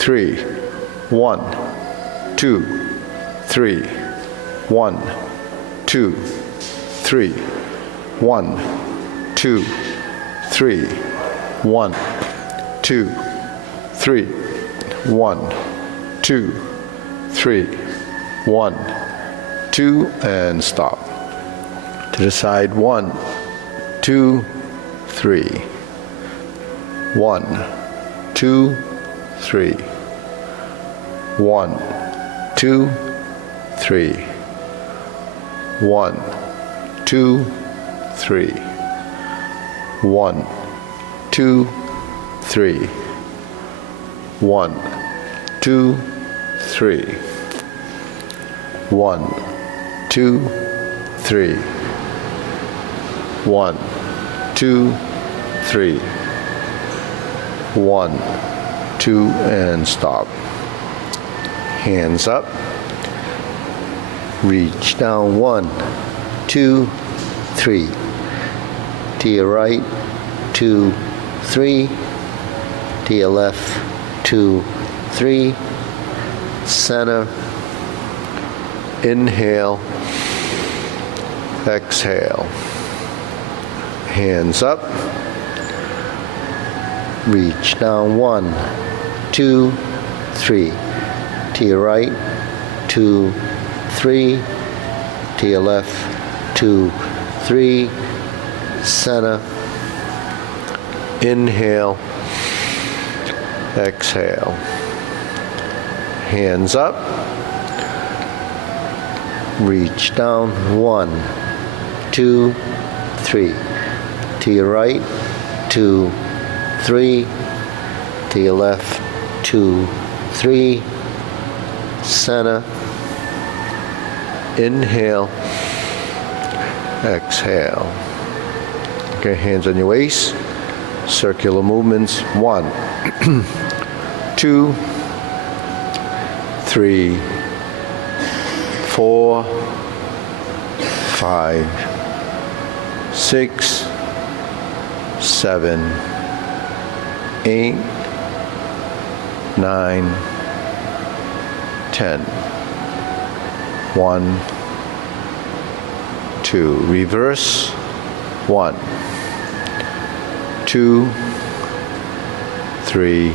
3, 1, 2, 3, 1, 2, 3, 1, 2, 3, 1, 2, 3, 1, 2, 3, 1, 2, and stop. To the side, 1, 2, 3, 1, 2, 3, 1, 2, 3, 1, 2, 3, 1, 2, 3, 1, 2, 3, 1, 2, 3, 1, 2, 3, 1, 2, and stop. Hands up. Reach down, 1, 2, 3. To your right, 2, 3. To your left, 2, 3. Center. Inhale. Exhale. Hands up. Reach down, 1, 2, 3. To your right, 2, 3. To your left, 2, 3. Center. Inhale. Exhale. Hands up. Reach down, 1, 2, 3. To your right, 2, 3. To your left, 2, 3. Center. Inhale. Exhale. Okay, hands on your waist. Circular movements. 1, 2, 3, 4, 5, 6, 7, 8, 9, 10. 1, 2. Reverse. 1, 2, 3,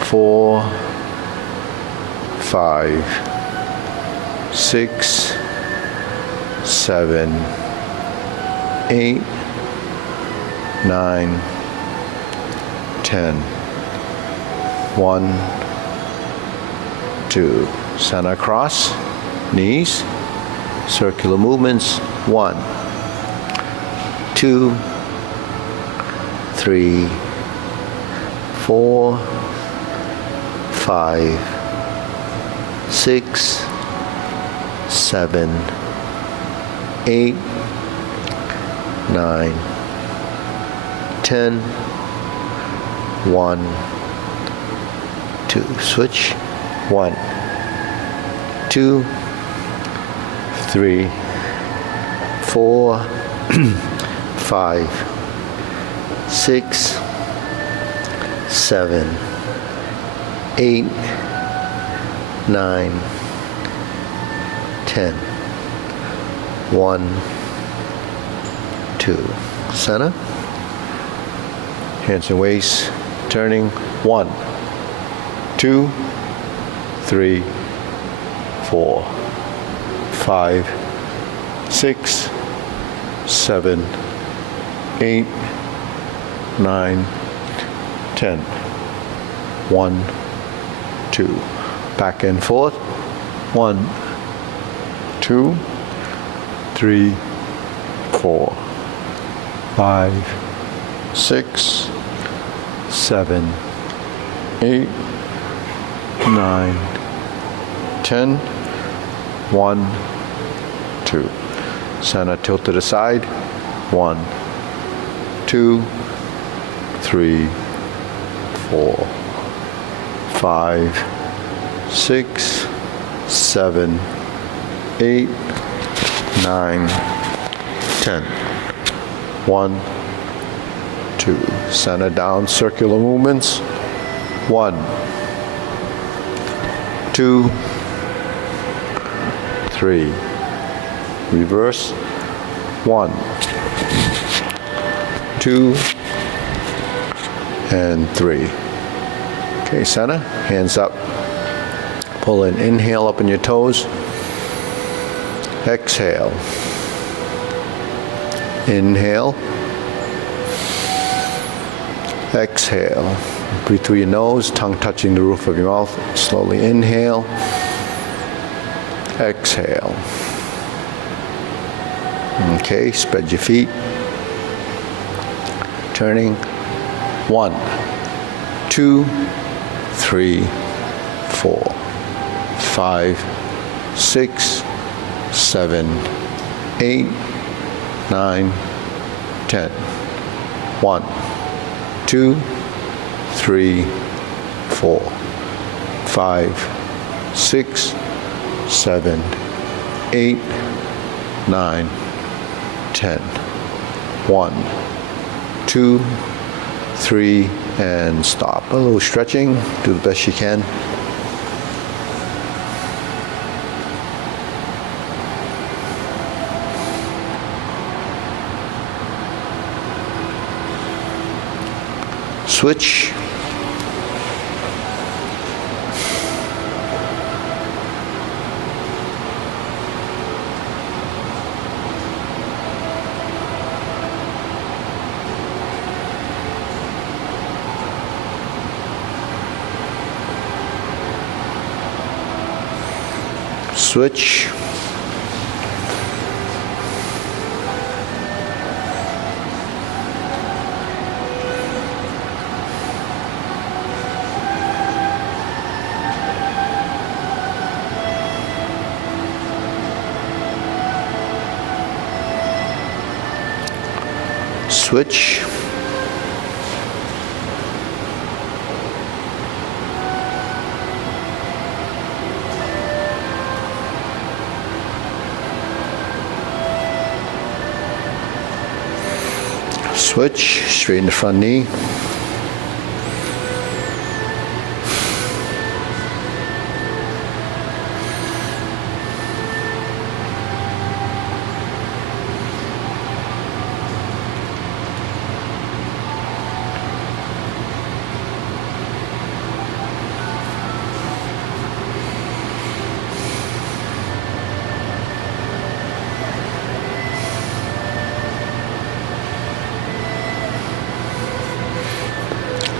4, 5, 6, 7, 8, 9, 10. 1, 2. Center cross, knees, circular movements. 1, 2, 3, 4, 5, 6, 7, 8, 9, 10. 1, 2. Switch. 1, 2, 3, 4, 5, 6, 7, 8, 9, 10. 1, 2. Center. Hands and waist. Turning. 1, 2, 3, 4, 5, 6, 7, 8, 9, 10. 1, 2. Back and forth. 1, 2, 3, 4, 5, 6, 7, 8, 9, 10. 1, 2. Center tilt to the side. 1, 2, 3, 4, 5, 6, 7, 8, 9, 10. 1, 2. Center down, circular movements. 1, 2, 3. Reverse. 1, 2, and 3. Okay, center, hands up. Pull in, inhale up in your toes. Exhale. Inhale. Exhale. Breathe through your nose, tongue touching the roof of your mouth. Slowly inhale. Exhale. Okay, spread your feet. Turning. 1, 2, 3, 4, 5, 6, 7, 8, 9, 10. 1, 2, 3, 4, 5, 6, 7, 8, 9, 10. 1, 2, 3, and stop. A little stretching. Do the best you can. Switch. Switch. Switch. Switch, straighten the front knee.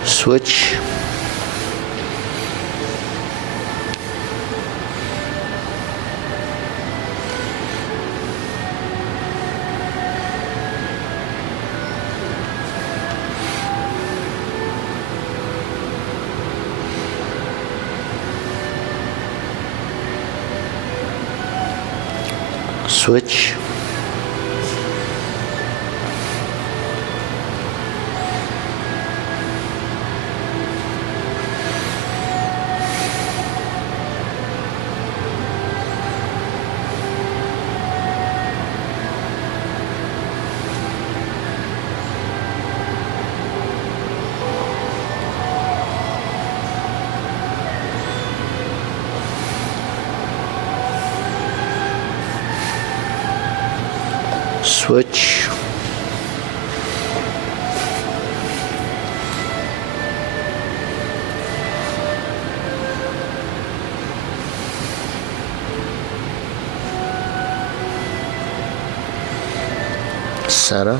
Switch. Switch. Switch. Center.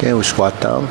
Okay, we squat down.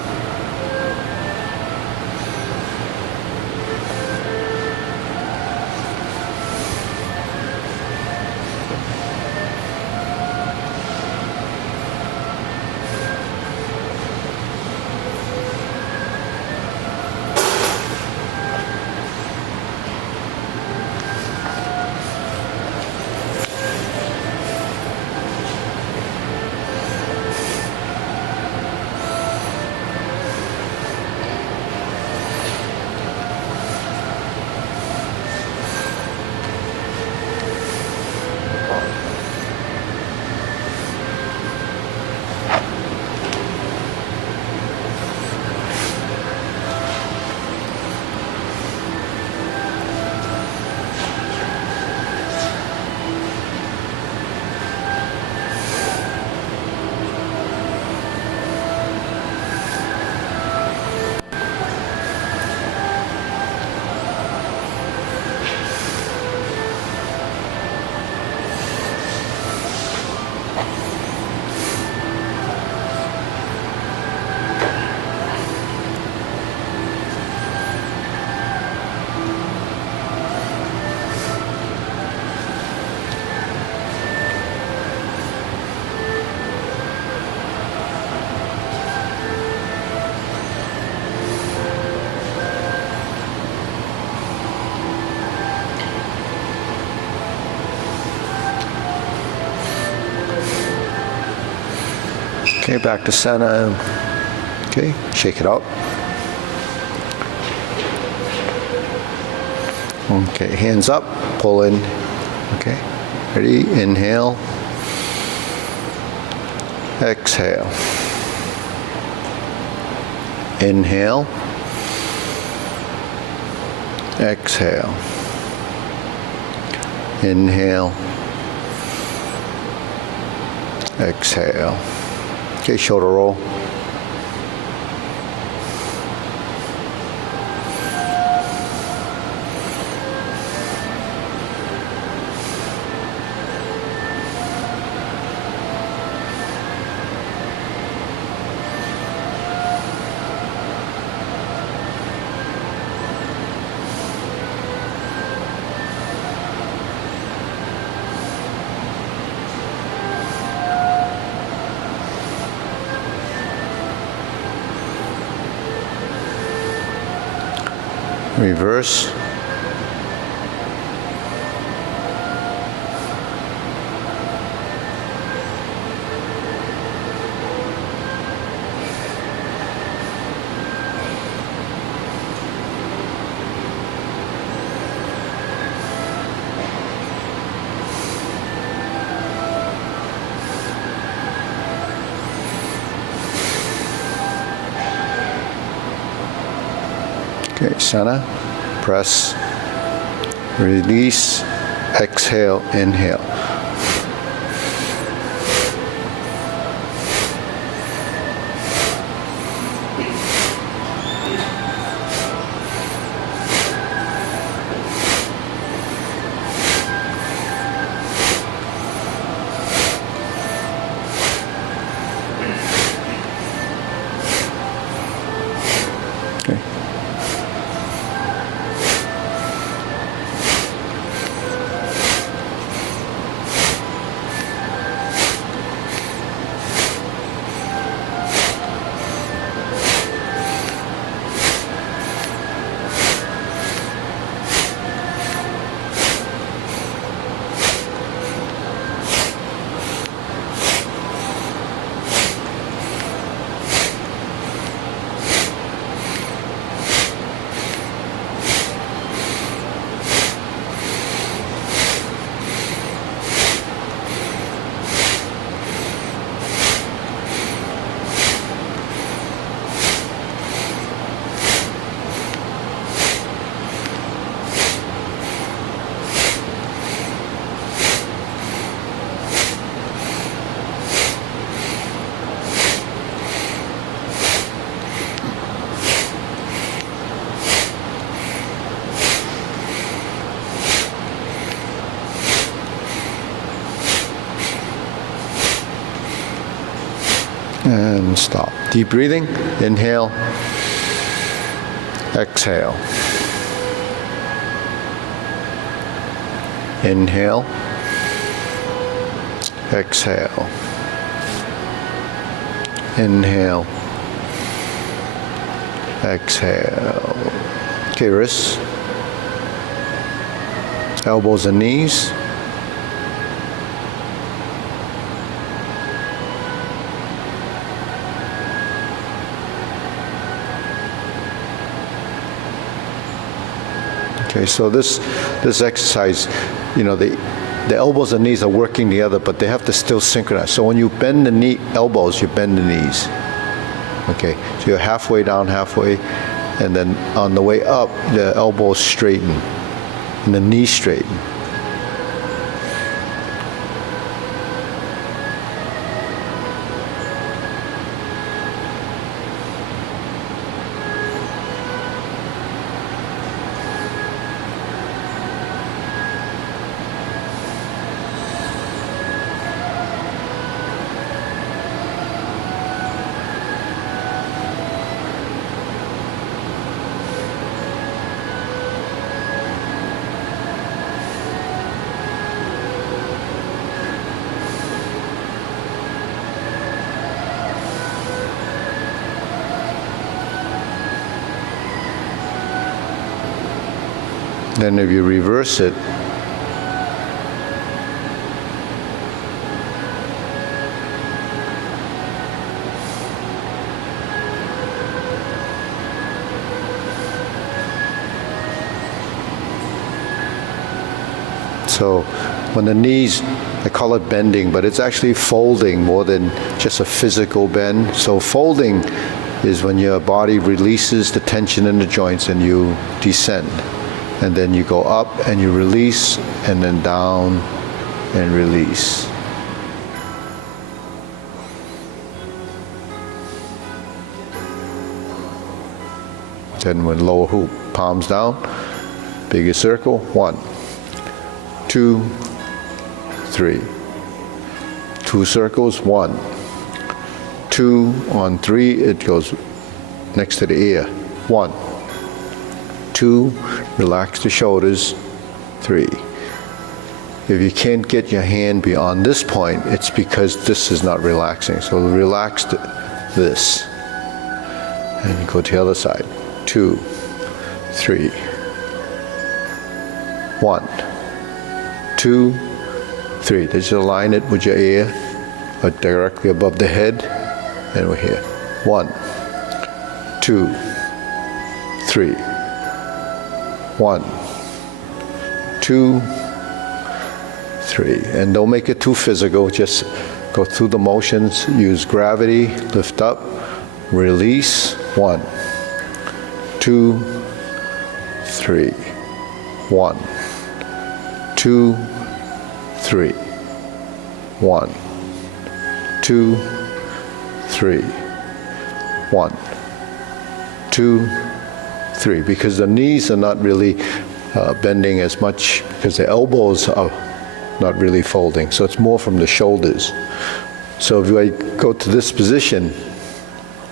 Okay, back to center. Okay, shake it out. Okay, hands up, pull in. Okay, ready? Inhale. Exhale. Inhale. Exhale. Inhale. Exhale. Okay, shoulder roll. Reverse. Okay, center, press, release, exhale, inhale. Okay. And stop. Deep breathing. Inhale. Exhale. Inhale. Exhale. Inhale. Exhale. Okay, wrists. Elbows and knees. Okay, so this exercise, the elbows and knees are working together, but they have to still synchronize. So when you bend the elbows, you bend the knees. Okay, so you're halfway down, halfway, and then on the way up, the elbows straighten and the knees straighten. Then if you reverse it, so when the knees, I call it bending, but it's actually folding more than just a physical bend. So folding is when your body releases the tension in the joints and you descend. And then you go up and you release, and then down and release. Then when lower hoop, palms down, bigger circle, 1, 2, 3. 2 circles, 1, 2, on 3, it goes next to the ear, 1, 2, relax the shoulders, 3. If you can't get your hand beyond this point, it's because this is not relaxing. So relax this. And you go to the other side. 2, 3. 1, 2, 3. Just align it with your ear, directly above the head. And we're here. 1, 2, 3. 1, 2, 3. And don't make it too physical. Just go through the motions. Use gravity. Lift up. Release. 1, 2, 3. 1, 2, 3. 1, 2, 3. 1, 2, 3. Because the knees are not really bending as much because the elbows are not really folding. So it's more from the shoulders. So if I go to this position,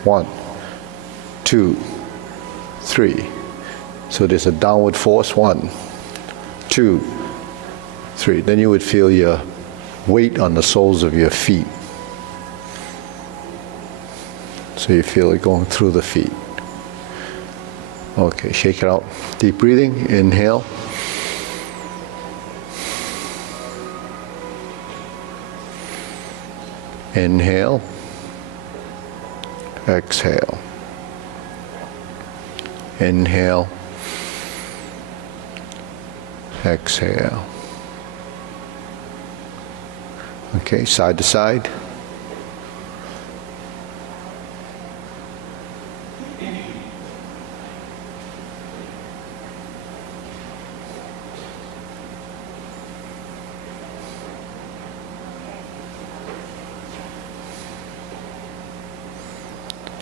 1, 2, 3. So there's a downward force, 1, 2, 3. Then you would feel your weight on the soles of your feet. So you feel it going through the feet. Okay, shake it out. Deep breathing, inhale. Inhale. Exhale. Inhale. Exhale. Okay, side to side.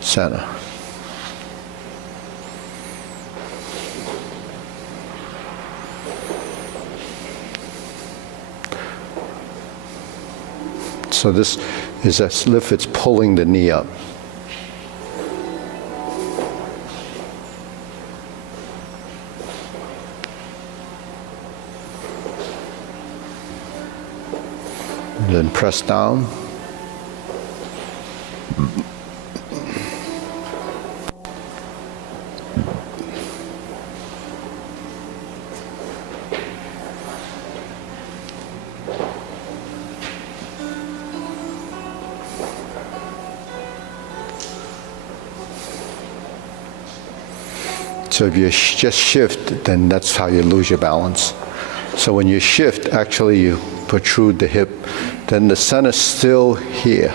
Center. So this is as if it's pulling the knee up. And then press down. So if you just shift, then that's how you lose your balance. So when you shift, actually you protrude the hip, then the center's still here.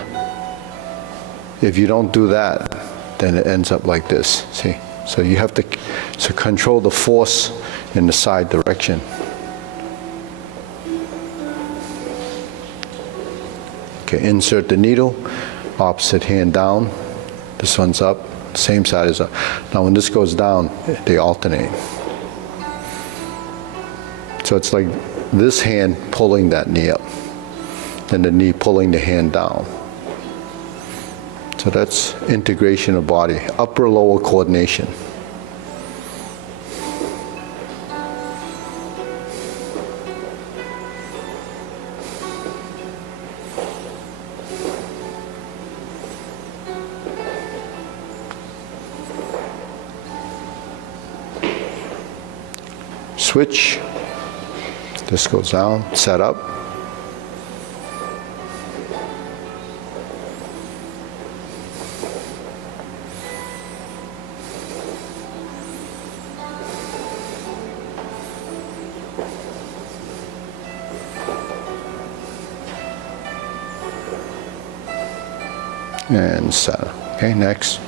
If you don't do that, then it ends up like this, see? So you have to control the force in the side direction. Okay, insert the needle, opposite hand down, this one's up. Same side is up. Now when this goes down, they alternate. So it's like this hand pulling that knee up, then the knee pulling the hand down. So that's integration of body, upper-lower coordination. Switch, this goes down, set up. And set up. Okay, next.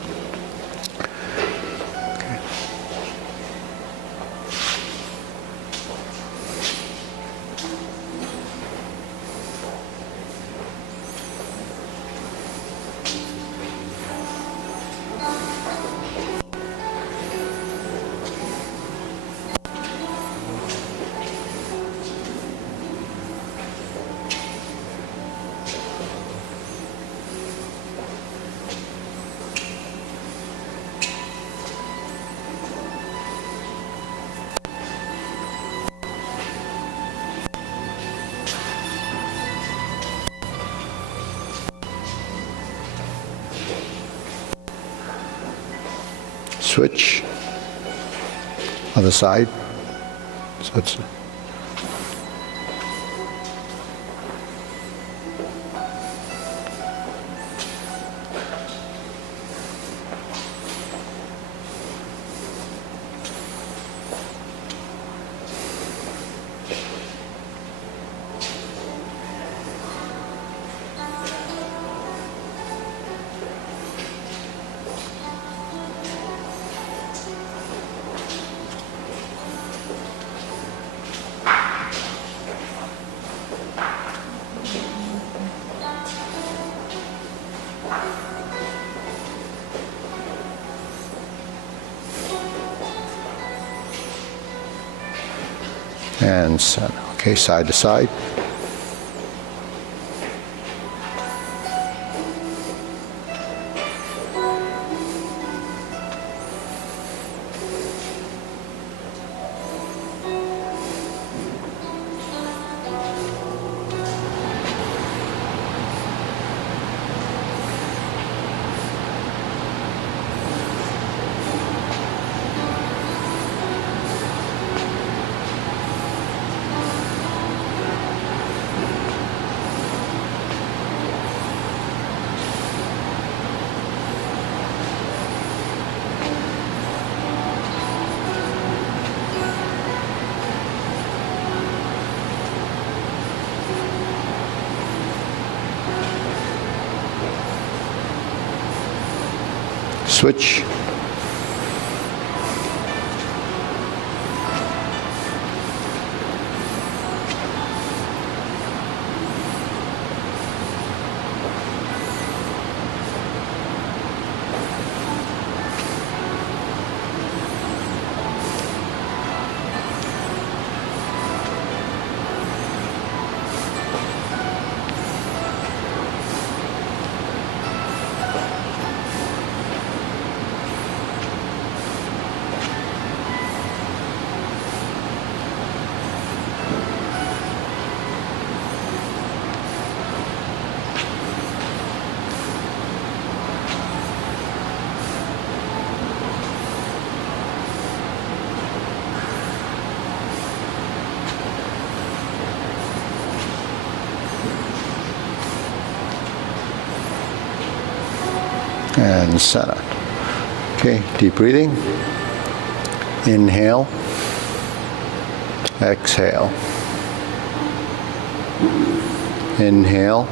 Switch, other side. So it's and center. Okay, side to side. Switch. and center. Okay, deep breathing. Inhale. Exhale. Inhale.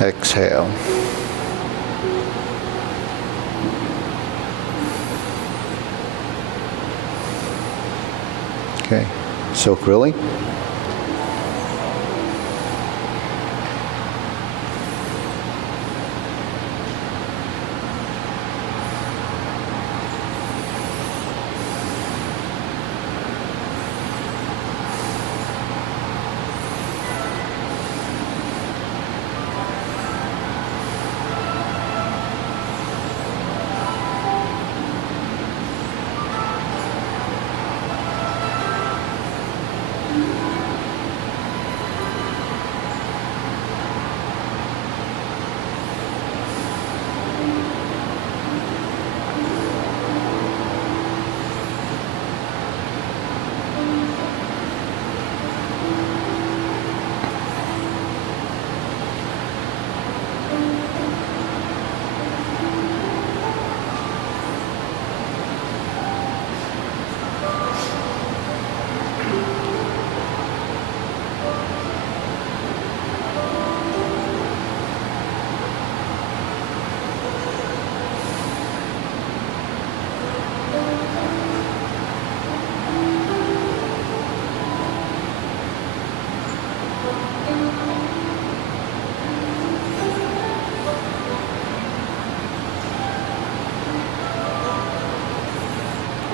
Exhale. Okay, silk really.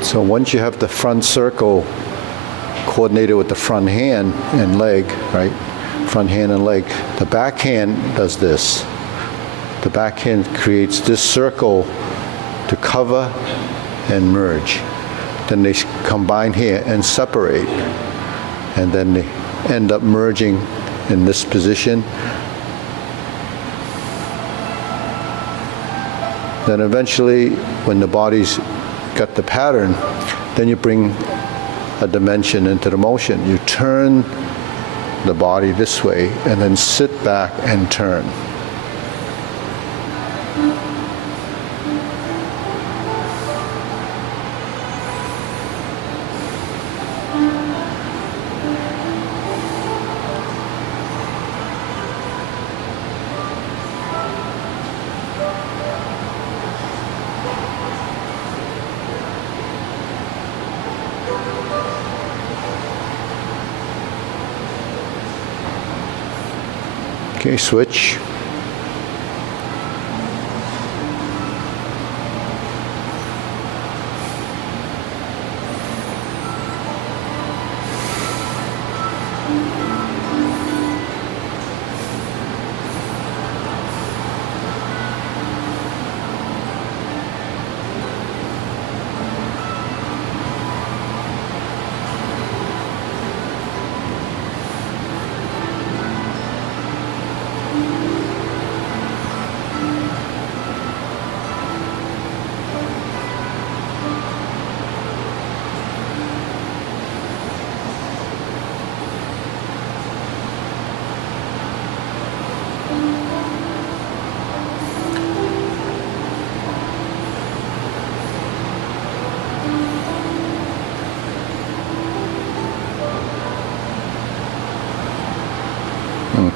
So once you have the front circle coordinated with the front hand and leg, right? Front hand and leg. The back hand does this. The back hand creates this circle to cover and merge. Then they combine here and separate. And then they end up merging in this position. Then eventually, when the body's got the pattern, then you bring a dimension into the motion. You turn the body this way and then sit back and turn. Okay, switch.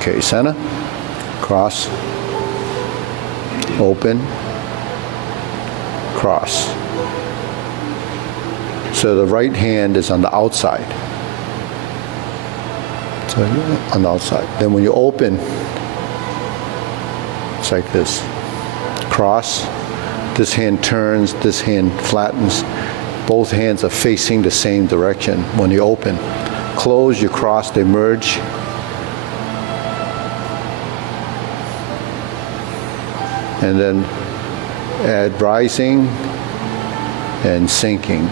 Okay, center, cross, open, cross. So the right hand is on the outside. So on the outside. Then when you open, it's like this. Cross, this hand turns, this hand flattens. Both hands are facing the same direction when you open. Close, you cross, they merge. And then add rising and sinking.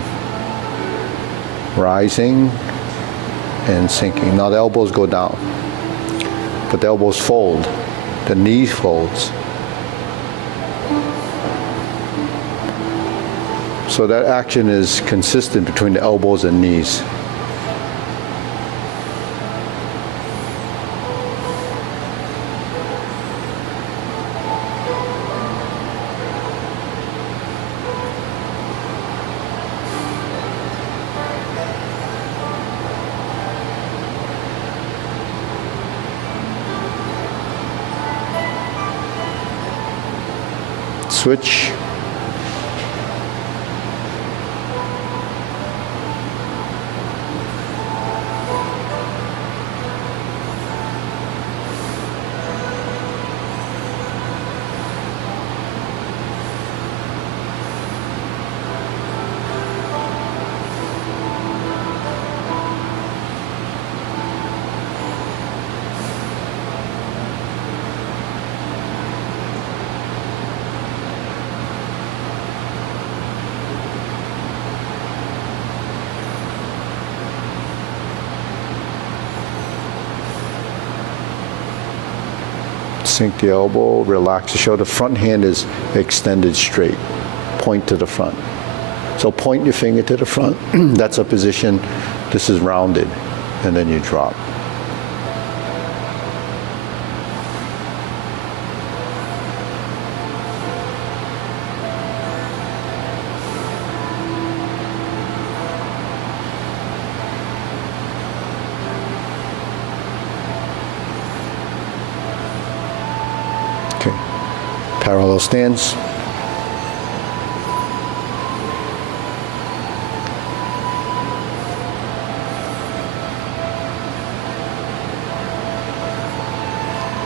Rising and sinking. Now the elbows go down, but the elbows fold. The knee folds. So that action is consistent between the elbows and knees. switch. Sink the elbow, relax the shoulder. Front hand is extended straight. Point to the front. So point your finger to the front. That's a position. This is rounded. And then you drop. Parallel stance.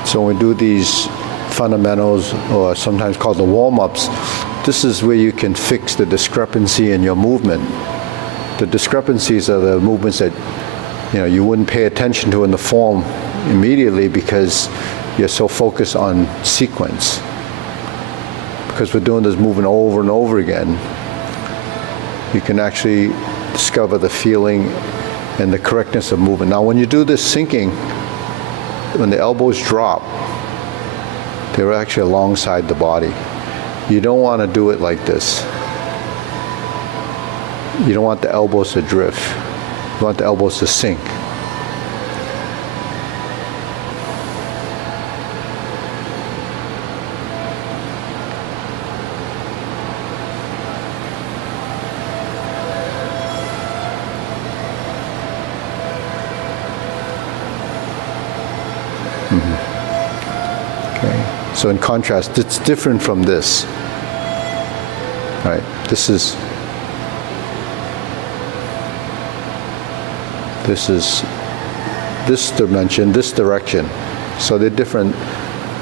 So when we do these fundamentals, or sometimes called the warm-ups, this is where you can fix the discrepancy in your movement. The discrepancies are the movements that you wouldn't pay attention to in the form immediately because you're so focused on sequence. Because we're doing this movement over and over again, you can actually discover the feeling and the correctness of movement. Now when you do this sinking, when the elbows drop, they're actually alongside the body. You don't want to do it like this. You don't want the elbows to drift. You want the elbows to sink. Okay. So in contrast, it's different from this. Right. This is this dimension, this direction. So they're different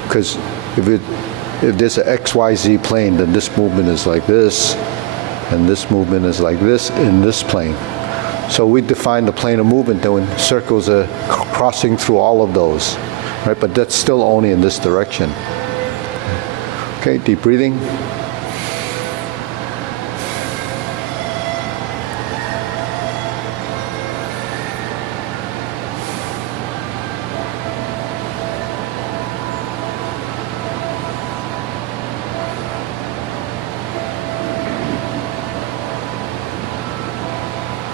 because if there's an XYZ plane, then this movement is like this, and this movement is like this in this plane. So we define the plane of movement that when circles are crossing through all of those, right? But that's still only in this direction. Okay, deep breathing.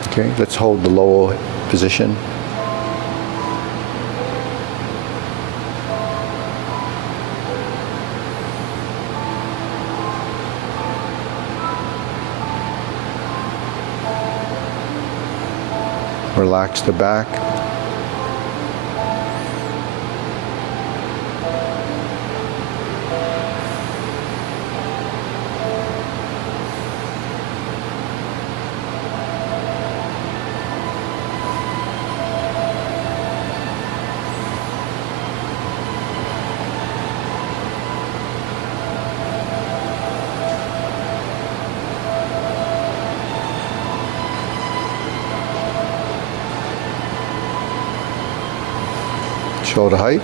Okay, let's hold the lower position. Relax the back. Shoulder height.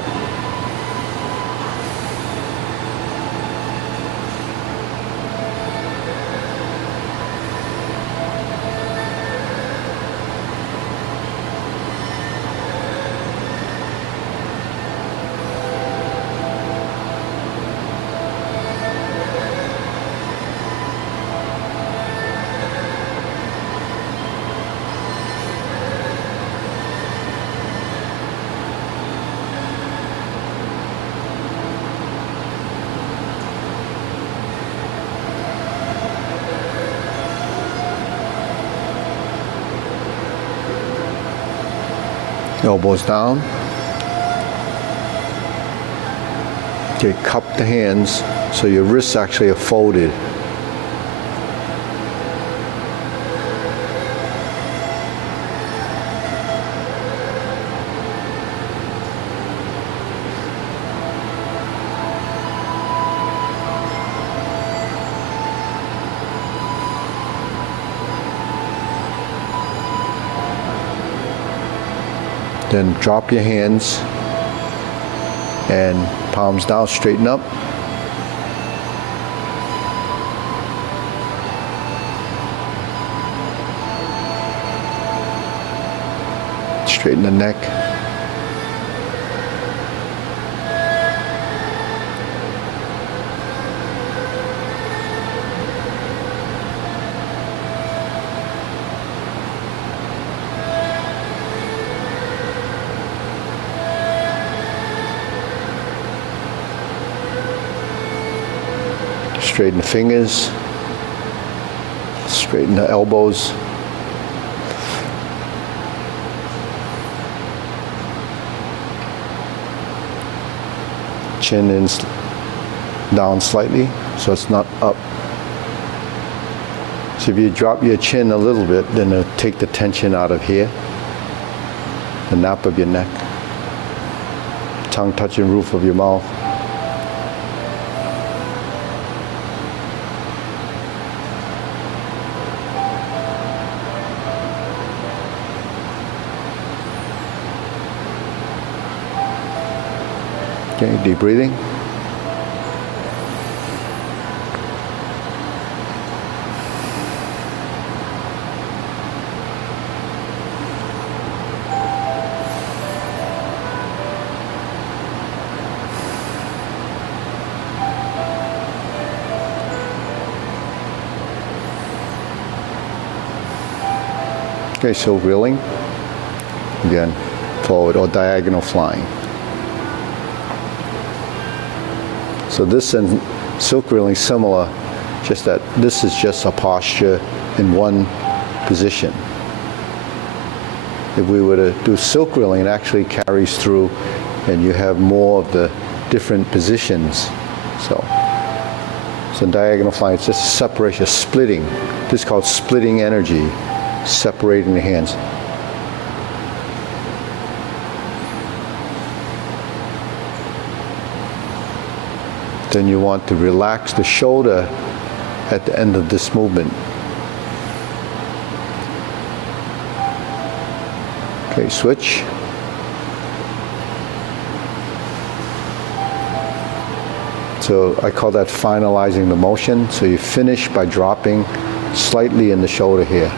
Elbows down. Okay, cup the hands so your wrists actually are folded. Then drop your hands and palms down, straighten up. Straighten the neck. Straighten the fingers, straighten the elbows. Chin in down slightly, so it's not up. So if you drop your chin a little bit, then it'll take the tension out of here, the nape of your neck, tongue touching roof of your mouth. Okay, deep breathing. Okay, so wheeling, again, forward or diagonal flying. So this and silk reeling similar, just that this is just a posture in one position. If we were to do silk reeling, it actually carries through and you have more of the different positions. So diagonal flying, it's just separation, splitting. This is called splitting energy, separating the hands. Then you want to relax the shoulder at the end of this movement. Okay, switch. So I call that finalizing the motion. So you finish by dropping slightly in the shoulder here.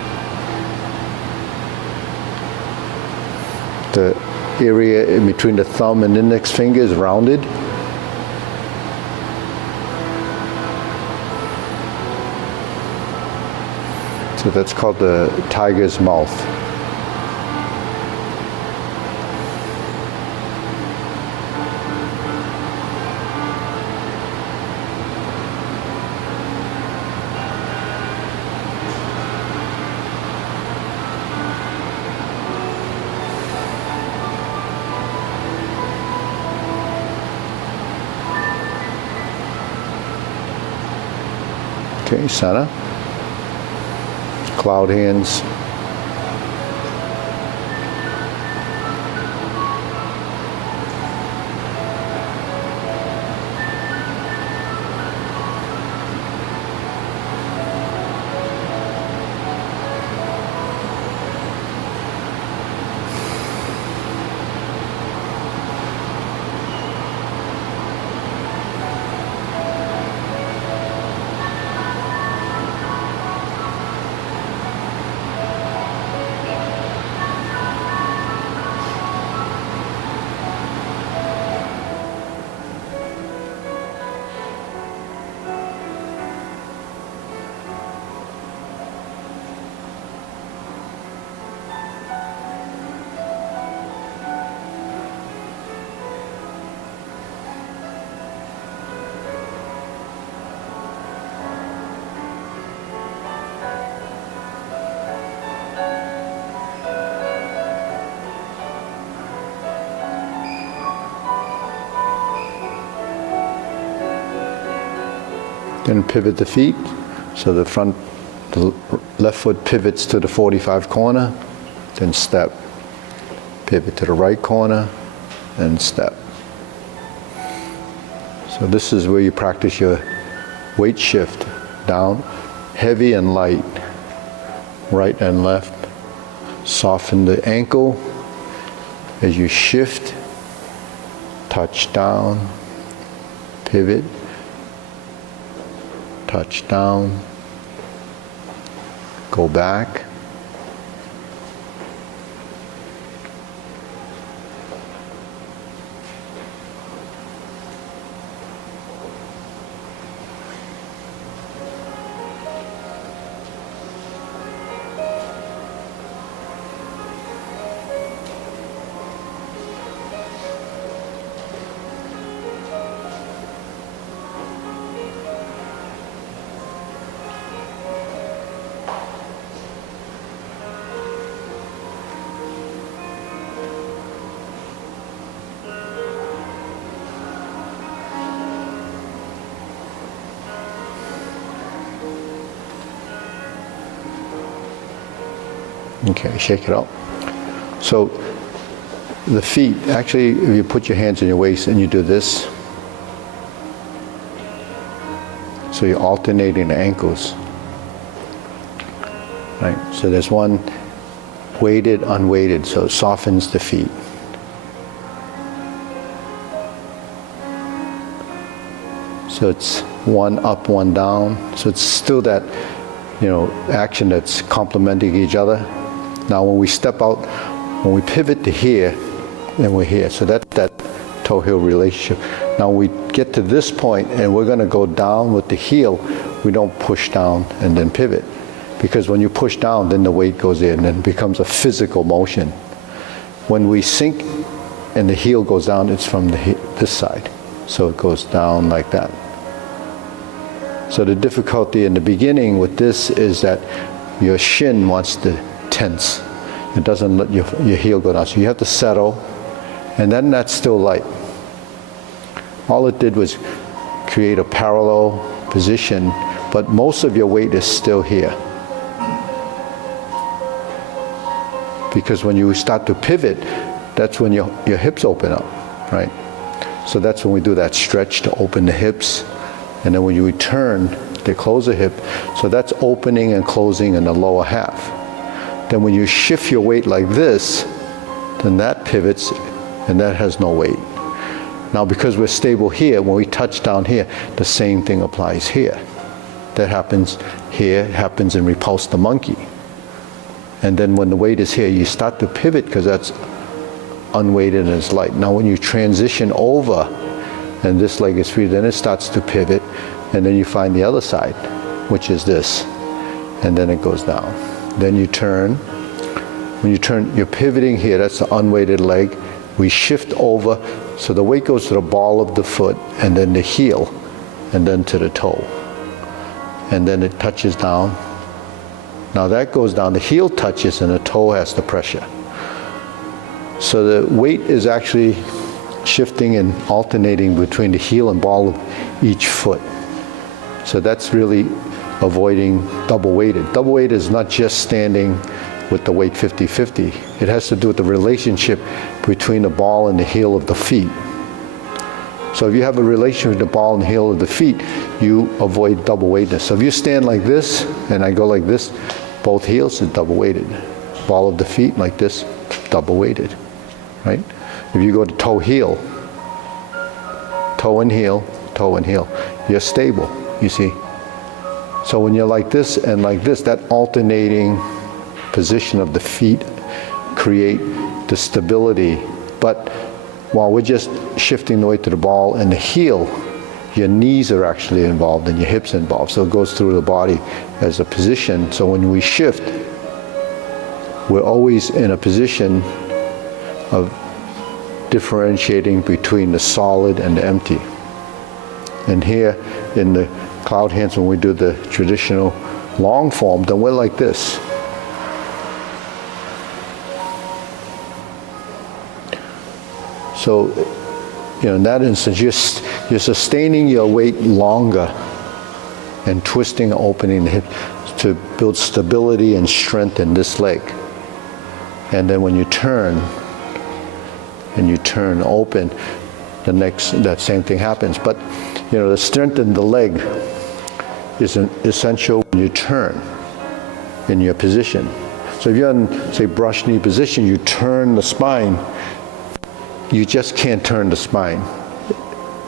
The area in between the thumb and index finger is rounded. So that's called the tiger's mouth. Okay, center. Cloud hands. Then pivot the feet. So the left foot pivots to the 45 corner, then step. Pivot to the right corner, and step. So this is where you practice your weight shift. Down, heavy and light, right and left. Soften the ankle as you shift, touch down, pivot, touch down, go back. Okay, shake it out. So the feet, actually, if you put your hands in your waist and you do this, so you're alternating the ankles. Right, so there's one weighted, unweighted, so it softens the feet. So it's one up, one down. So it's still that, action that's complementing each other. Now when we step out, when we pivot to here, then we're here. So that's that toe-heel relationship. Now we get to this point and we're going to go down with the heel. We don't push down and then pivot. Because when you push down, then the weight goes in and it becomes a physical motion. When we sink and the heel goes down, it's from this side. So it goes down like that. So the difficulty in the beginning with this is that your shin wants to tense. It doesn't let your heel go down. So you have to settle, and then that's still light. All it did was create a parallel position, but most of your weight is still here. Because when you start to pivot, that's when your hips open up, right? So that's when we do that stretch to open the hips. And then when you return, they close the hip. So that's opening and closing in the lower half. Then when you shift your weight like this, then that pivots and that has no weight. Now because we're stable here, when we touch down here, the same thing applies here. That happens here, happens in repulse the monkey. And then when the weight is here, you start to pivot because that's unweighted and it's light. Now when you transition over and this leg is free, then it starts to pivot, and then you find the other side, which is this, and then it goes down. Then you turn. When you turn, you're pivoting here, that's the unweighted leg. We shift over, so the weight goes to the ball of the foot, and then the heel, and then to the toe. And then it touches down. Now that goes down, the heel touches, and the toe has the pressure. So the weight is actually shifting and alternating between the heel and ball of each foot. So that's really avoiding double weighted. Double weighted is not just standing with the weight 50-50. It has to do with the relationship between the ball and the heel of the feet. So if you have a relationship with the ball and the heel of the feet, you avoid double weightedness. So if you stand like this and I go like this, both heels are double weighted. Ball of the feet like this, double weighted, right? If you go to toe heel, toe and heel, you're stable, you see. So when you're like this and like this, that alternating position of the feet create the stability. But while we're just shifting the weight to the ball and the heel, your knees are actually involved and your hips involved. So it goes through the body as a position. So when we shift, we're always in a position of differentiating between the solid and the empty. And here in the cloud hands, when we do the traditional long form, then we're like this. So, in that instance, you're sustaining your weight longer and twisting, opening the hip to build stability and strength in this leg. And then when you turn, and you turn open, that same thing happens. But the strength in the leg is essential when you turn in your position. So if you're in, say, brush knee position, you turn the spine, you just can't turn the spine.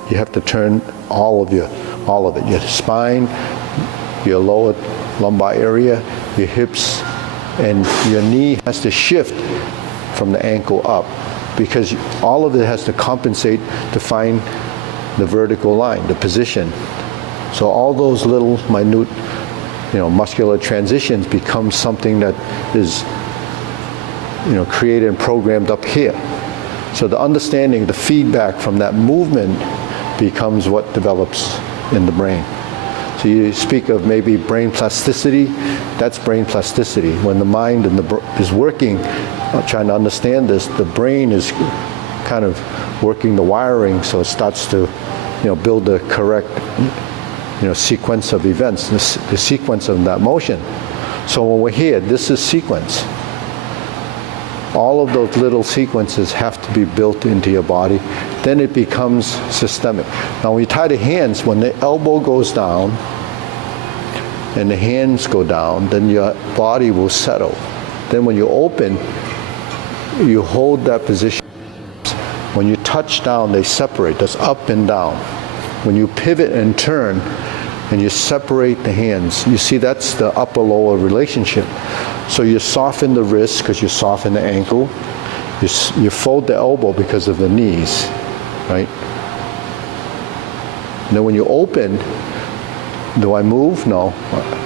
You have to turn all of it. Your spine, your lower lumbar area, your hips, and your knee has to shift from the ankle up, because all of it has to compensate to find the vertical line, the position. So all those little minute, muscular transitions become something that is, created and programmed up here. So the understanding, the feedback from that movement becomes what develops in the brain. So you speak of maybe brain plasticity, that's brain plasticity. When the mind is working, trying to understand this, the brain is kind of working the wiring, so it starts to build the correct sequence of events, the sequence of that motion. So when we're here, this is sequence. All of those little sequences have to be built into your body. Then it becomes systemic. Now when you tie the hands, when the elbow goes down and the hands go down, then your body will settle. Then when you open, you hold that position. When you touch down, they separate. That's up and down. When you pivot and turn and you separate the hands, you see that's the upper-lower relationship. So you soften the wrist because you soften the ankle. You fold the elbow because of the knees, right? And then when you open, do I move? No,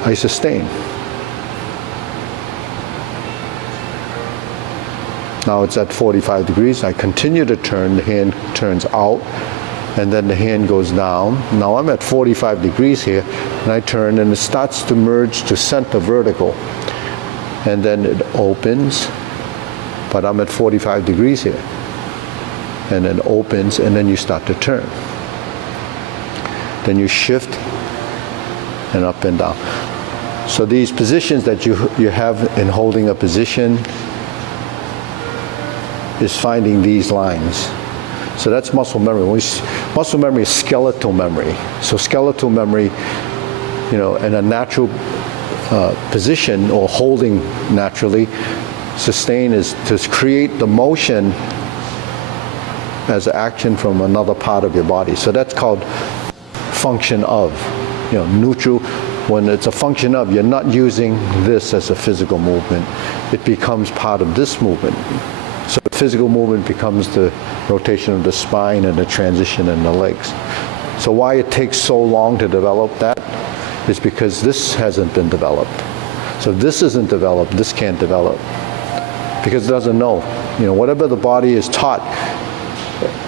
I sustain. Now it's at 45 degrees. I continue to turn, the hand turns out, and then the hand goes down. Now I'm at 45 degrees here, and I turn, and it starts to merge to center vertical. And then it opens, but I'm at 45 degrees here. And then opens, and then you start to turn. Then you shift, and up and down. So these positions that you have in holding a position is finding these lines. So that's muscle memory. Muscle memory is skeletal memory. So skeletal memory, in a natural position or holding naturally, sustain is to create the motion as action from another part of your body. So that's called function of. Neutral, when it's a function of, you're not using this as a physical movement. It becomes part of this movement. So the physical movement becomes the rotation of the spine and the transition in the legs. So why it takes so long to develop that is because this hasn't been developed. So if this isn't developed, this can't develop. Because it doesn't know. Whatever the body is taught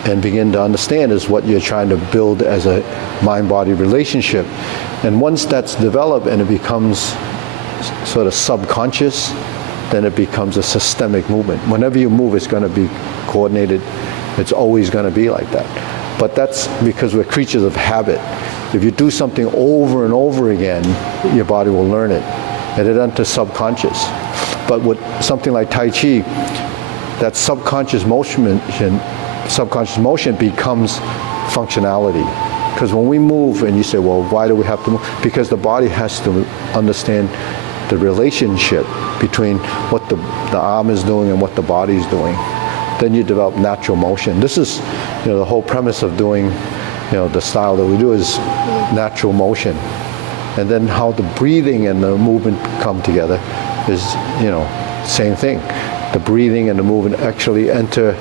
and begin to understand is what you're trying to build as a mind-body relationship. And once that's developed and it becomes sort of subconscious, then it becomes a systemic movement. Whenever you move, it's going to be coordinated. It's always going to be like that. But that's because we're creatures of habit. If you do something over and over again, your body will learn it, and it enters subconscious. But with something like Tai Chi, that subconscious motion becomes functionality. Because when we move, and you say, well, why do we have to move? Because the body has to understand the relationship between what the arm is doing and what the body is doing. Then you develop natural motion. This is, the whole premise of doing, the style that we do is natural motion. And then how the breathing and the movement come together is, same thing. The breathing and the movement actually enter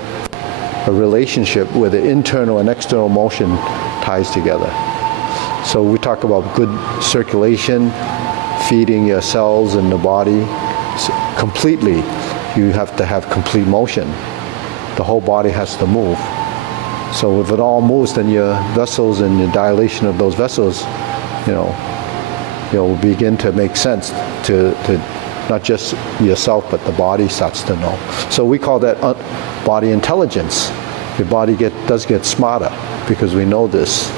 a relationship where the internal and external motion ties together. So we talk about good circulation, feeding your cells in the body completely. You have to have complete motion. The whole body has to move. So if it all moves, then your vessels and the dilation of those vessels, will begin to make sense to not just yourself, but the body starts to know. So we call that body intelligence. Your body does get smarter because we know this.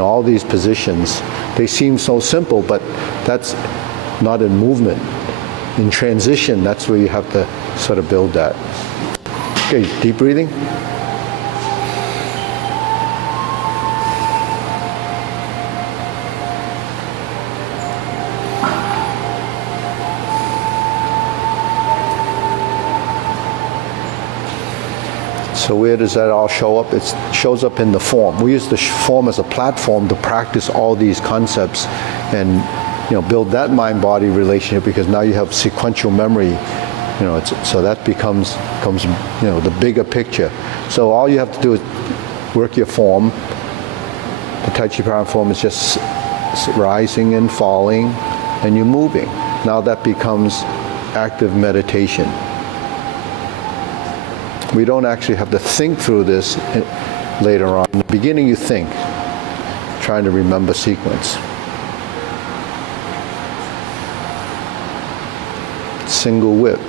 all these positions, they seem so simple, but that's not in movement. In transition, that's where you have to sort of build that. Okay, deep breathing. So where does that all show up? It shows up in the form. We use the form as a platform to practice all these concepts and build that mind-body relationship, because now you have sequential memory. So that becomes the bigger picture. So all you have to do is work your form. The Tai Chi Paradigm form is just rising and falling, and you're moving. Now that becomes active meditation. We don't actually have to think through this later on. In the beginning you think, trying to remember sequence. Single whip.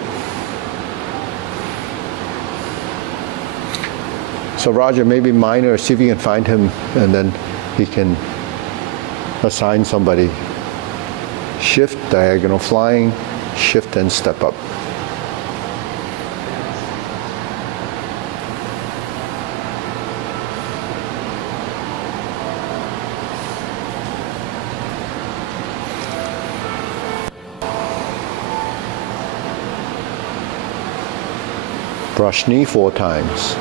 So Roger, maybe Minor, see if you can find him, and then he can assign somebody. Shift, diagonal flying, shift and step up. Brush knee 4 times.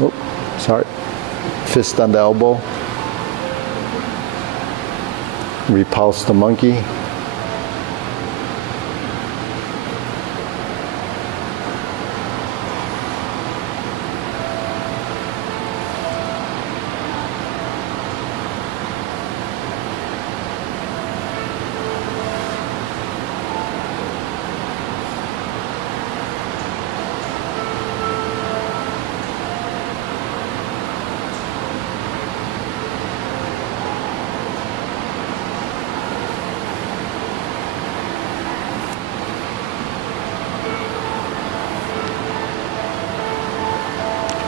Oh, sorry. Fist on the elbow. Repulse the monkey.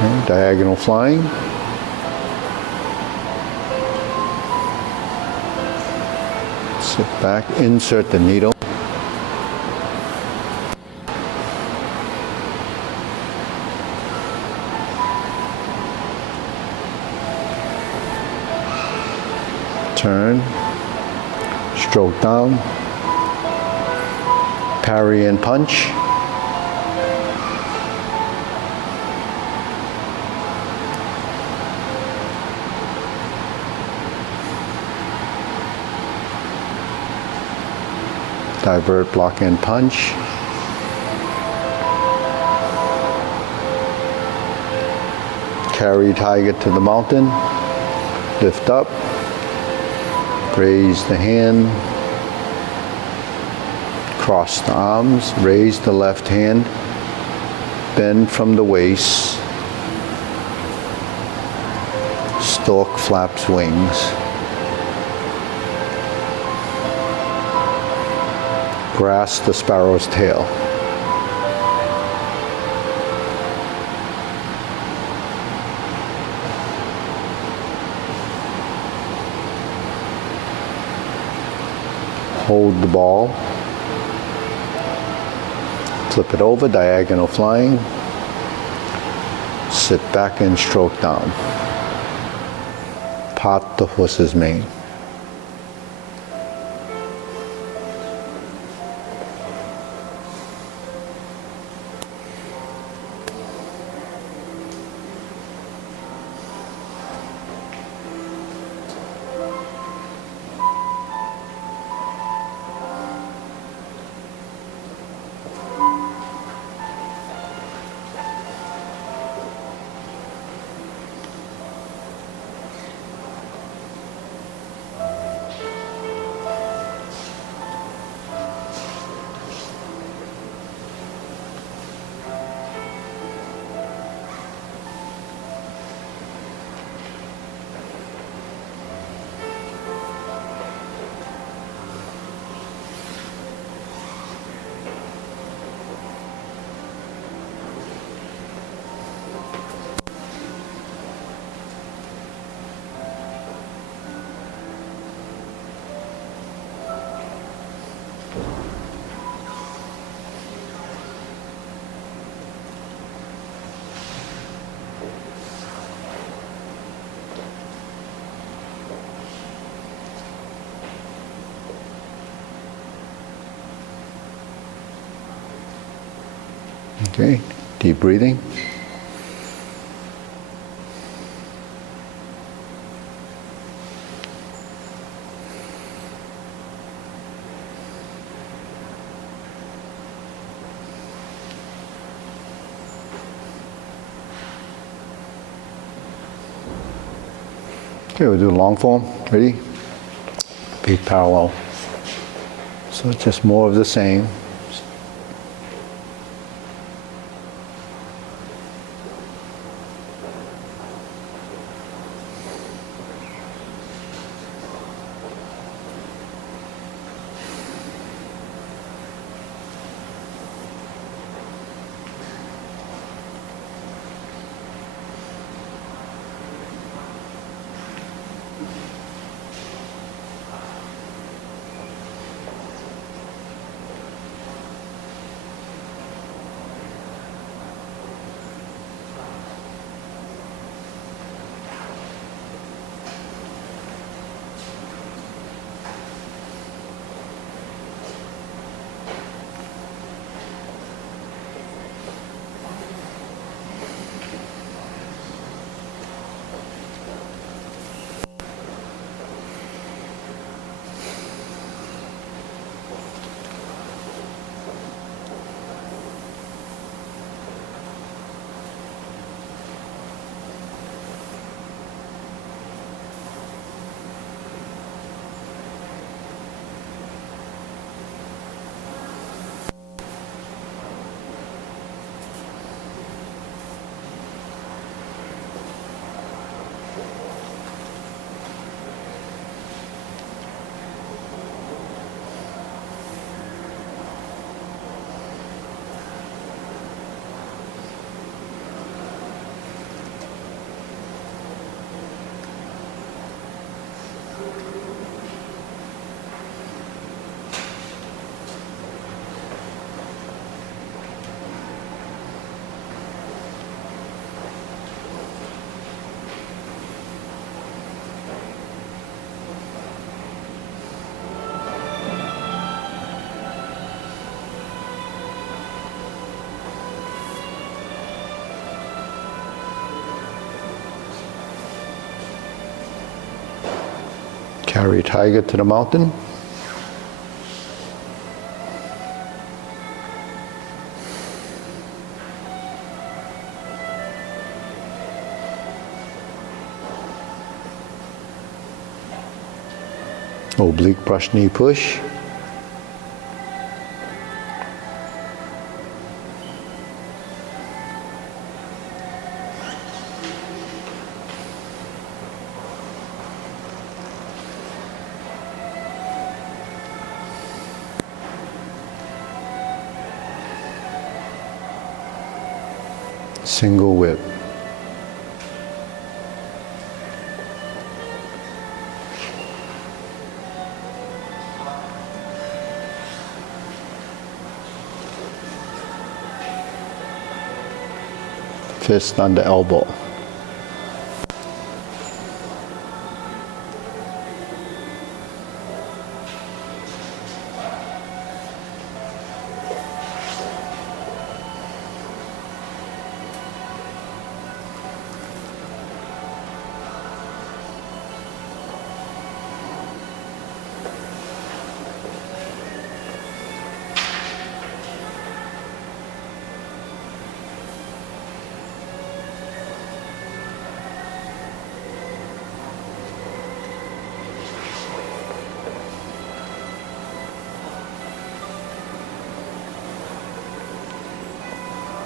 Okay, diagonal flying. Sit back, insert the needle. Turn, stroke down, parry and punch. Divert, block and punch. Carry tiger to the mountain. Lift up. Raise the hand. Cross the arms. Raise the left hand. Bend from the waist. Stork flaps wings. Grasp the sparrow's tail. Hold the ball. Flip it over, diagonal flying. Sit back and stroke down. Part the horse's mane. Okay, deep breathing. Okay, we'll do long form. Ready? Feet parallel. So it's just more of the same. Carry tiger to the mountain. Oblique brush knee push. Single whip. fist under elbow.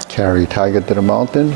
Carry tiger to the mountain.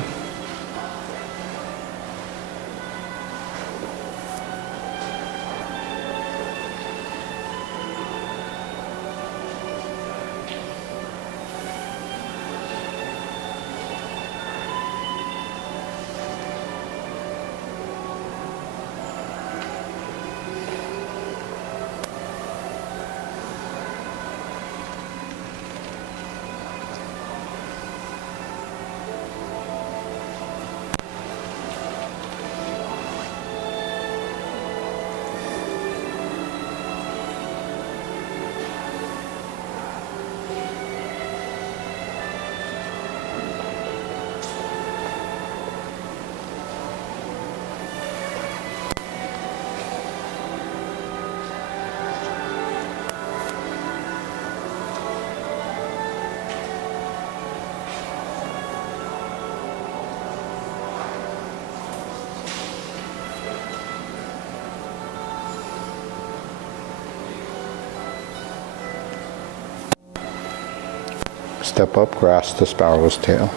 Step up, grasp the sparrow's tail.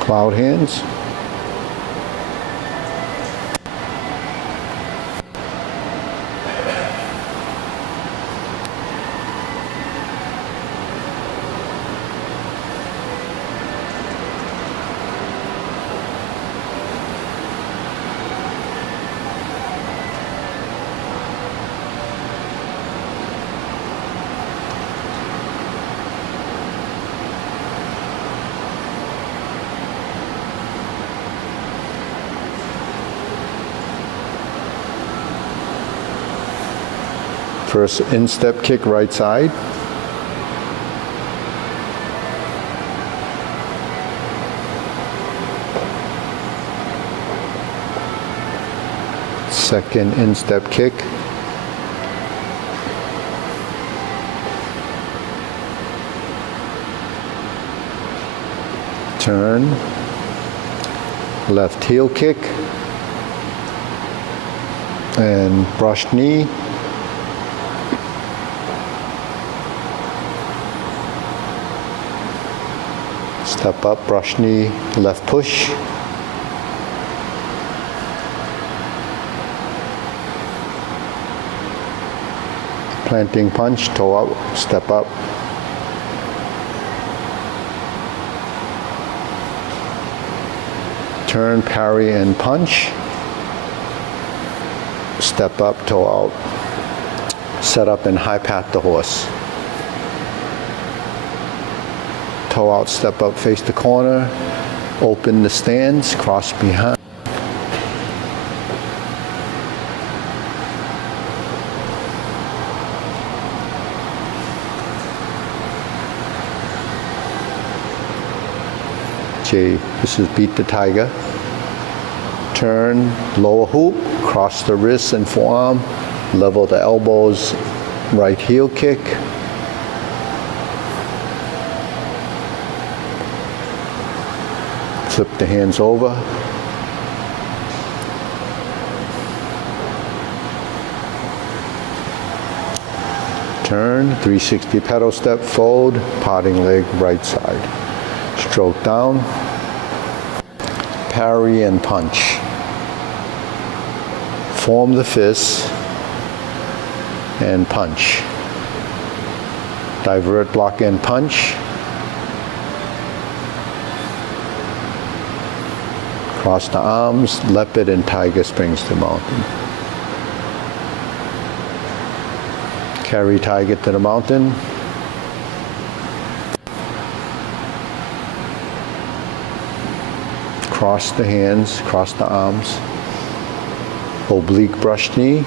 Cloud hands. First instep kick, right side. Second instep kick. Turn. Left heel kick. And brush knee. Step up, brush knee, left push. Planting punch, toe out, step up. Turn, parry, and punch. Step up, toe out. Set up and high pat the horse. Toe out, step up, face the corner, open the stance, cross behind. J, this is beat the tiger. Turn, lower hoop, cross the wrists and forearm, level the elbows, right heel kick. Flip the hands over. Turn, 360 pedal step, forward, parting leg, right side. Stroke down, parry and punch. Form the fist and punch. Divert, block and punch. Cross the arms, leopard and tiger springs to mountain. Carry tiger to the mountain. Cross the hands, cross the arms. Oblique brush knee,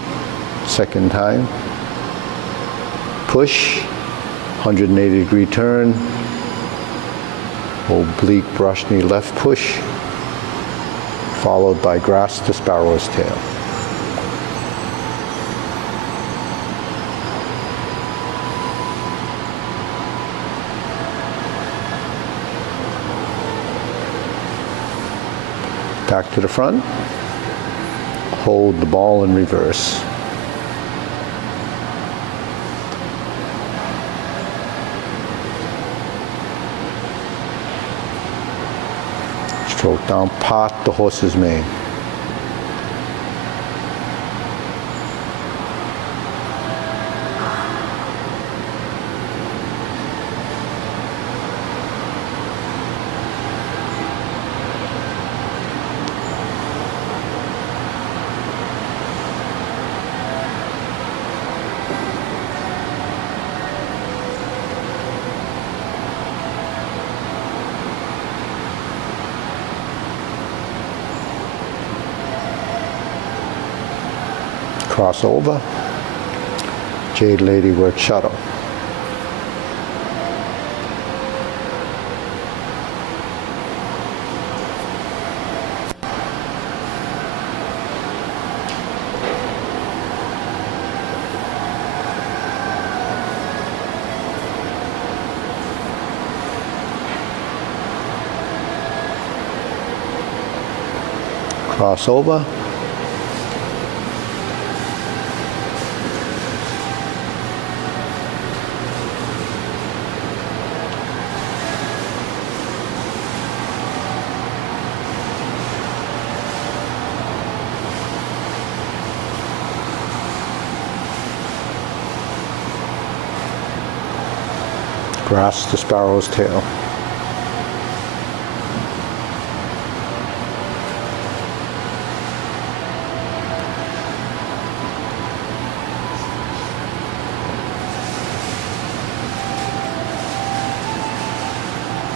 second time. Push, 180-degree turn. Oblique brush knee, left push. Followed by grasp the sparrow's tail. Back to the front. Hold the ball in reverse. Stroke down, part the horse's mane. Cross over. Jade Lady work shuttle. Cross over. Grasp the sparrow's tail.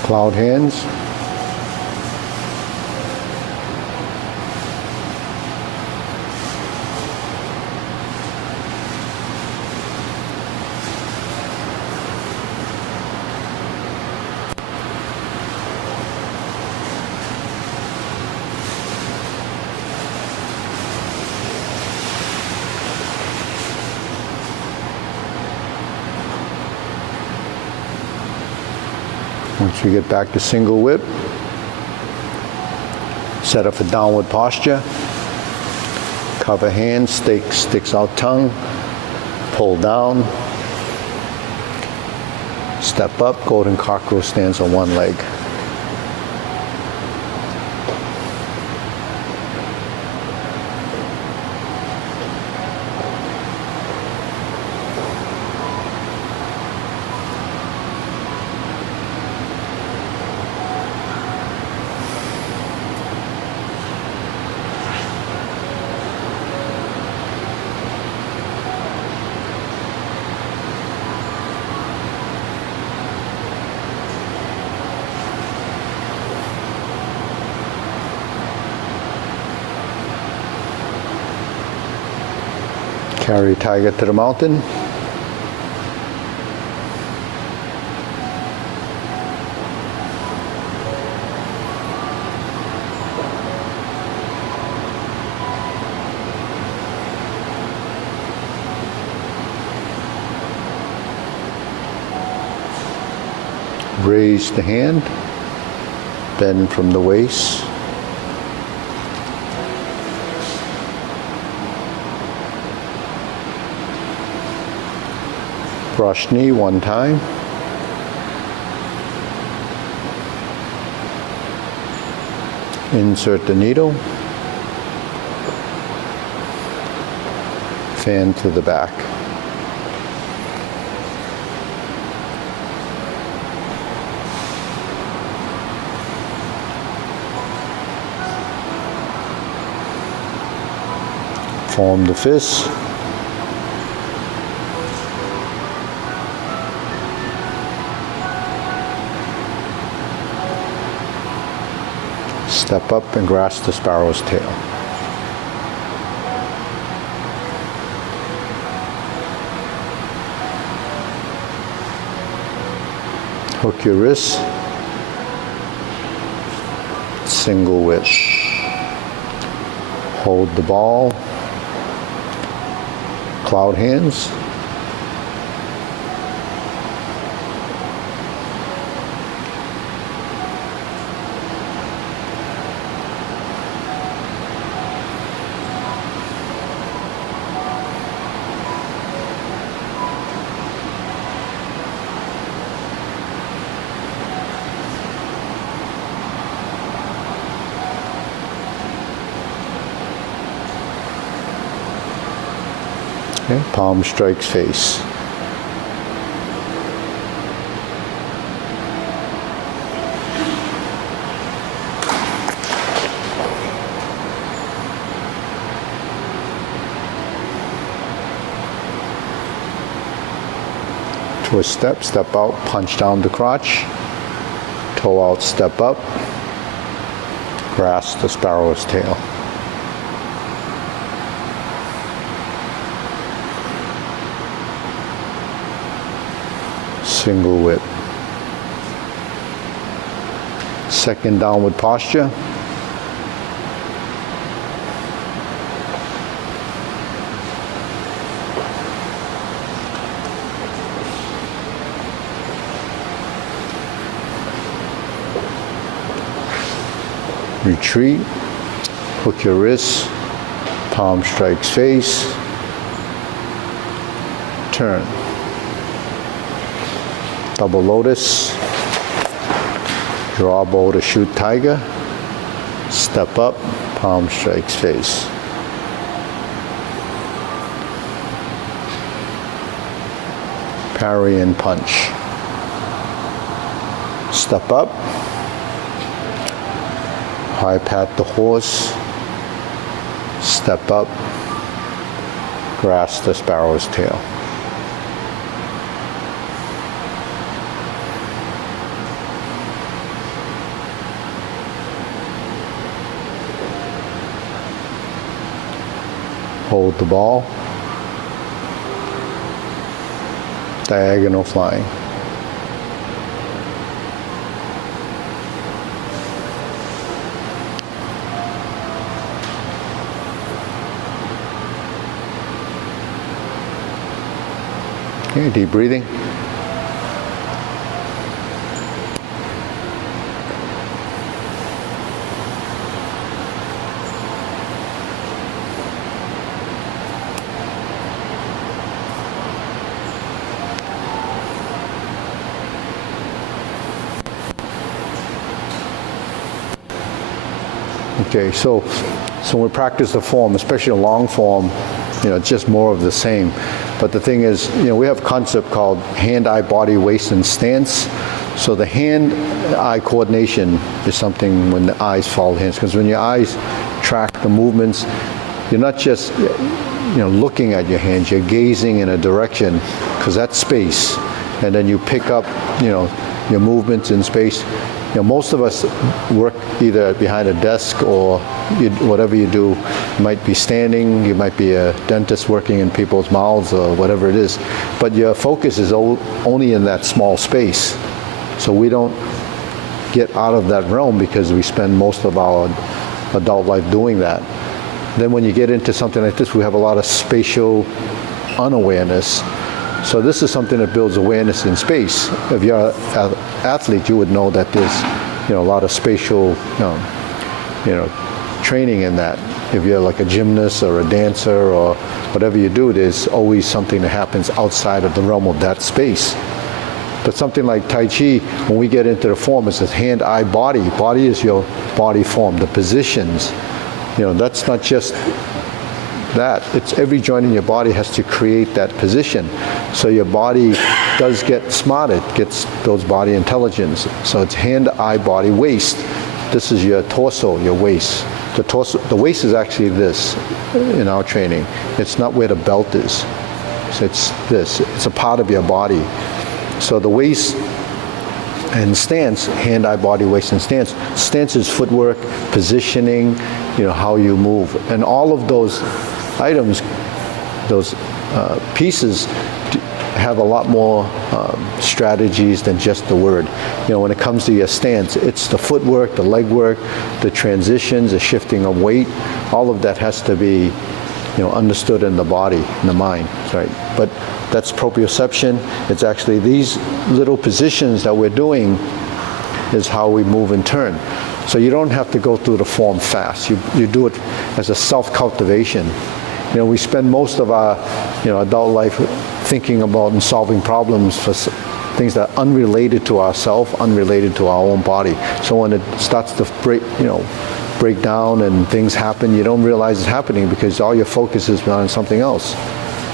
Cloud hands. Once we get back to single whip, set up a downward posture. Cover hands, sticks out tongue, pull down. Step up, golden cockroach stands on one leg. Carry tiger to the mountain. Raise the hand, bend from the waist. Brush knee one time. Insert the needle. Fan to the back. Form the fist. Step up and grasp the sparrow's tail. Hook your wrists. Single whip. Hold the ball. Cloud hands. Okay, palm strikes face. Twist step, step out, punch down the crotch. Toe out, step up. Grasp the sparrow's tail. Single whip. Second downward posture. Retreat. Hook your wrists. Palm strikes face. Turn. Double lotus, draw bow to shoot tiger, step up, palm strikes face. Parry and punch. Step up, high pat the horse, step up, grasp the sparrow's tail. Hold the ball. Diagonal flying. Okay, deep breathing. Okay, so when we practice the form, especially a long form, it's just more of the same. But the thing is, we have a concept called hand, eye, body, waist, and stance. So the hand-eye coordination is something when the eyes follow the hands, because when your eyes track the movements, you're not just looking at your hands, you're gazing in a direction, because that's space. And then you pick up, your movements in space. Most of us work either behind a desk or whatever you do. You might be standing, you might be a dentist working in people's mouths or whatever it is. But your focus is only in that small space. So we don't get out of that realm because we spend most of our adult life doing that. Then when you get into something like this, we have a lot of spatial unawareness. So this is something that builds awareness in space. If you're an athlete, you would know that there's, a lot of spatial, training in that. If you're like a gymnast or a dancer or whatever you do, there's always something that happens outside of the realm of that space. But something like Tai Chi, when we get into the form, it says hand, eye, body. Body is your body form, the positions. That's not just that. It's every joint in your body has to create that position. So your body does get smart, it builds body intelligence. So it's hand, eye, body, waist. This is your torso, your waist. The torso, the waist is actually this in our training. It's not where the belt is. So it's this. It's a part of your body. So the waist and stance, hand, eye, body, waist, and stance. Stance is footwork, positioning, how you move. And all of those items, those pieces have a lot more strategies than just the word. When it comes to your stance, it's the footwork, the leg work, the transitions, the shifting of weight. All of that has to be understood in the body, in the mind, right? But that's proprioception. It's actually these little positions that we're doing is how we move and turn. So you don't have to go through the form fast. You do it as a self-cultivation. We spend most of our adult life thinking about and solving problems for things that are unrelated to ourselves, unrelated to our own body. So when it starts to break down and things happen, you don't realize it's happening because all your focus is on something else.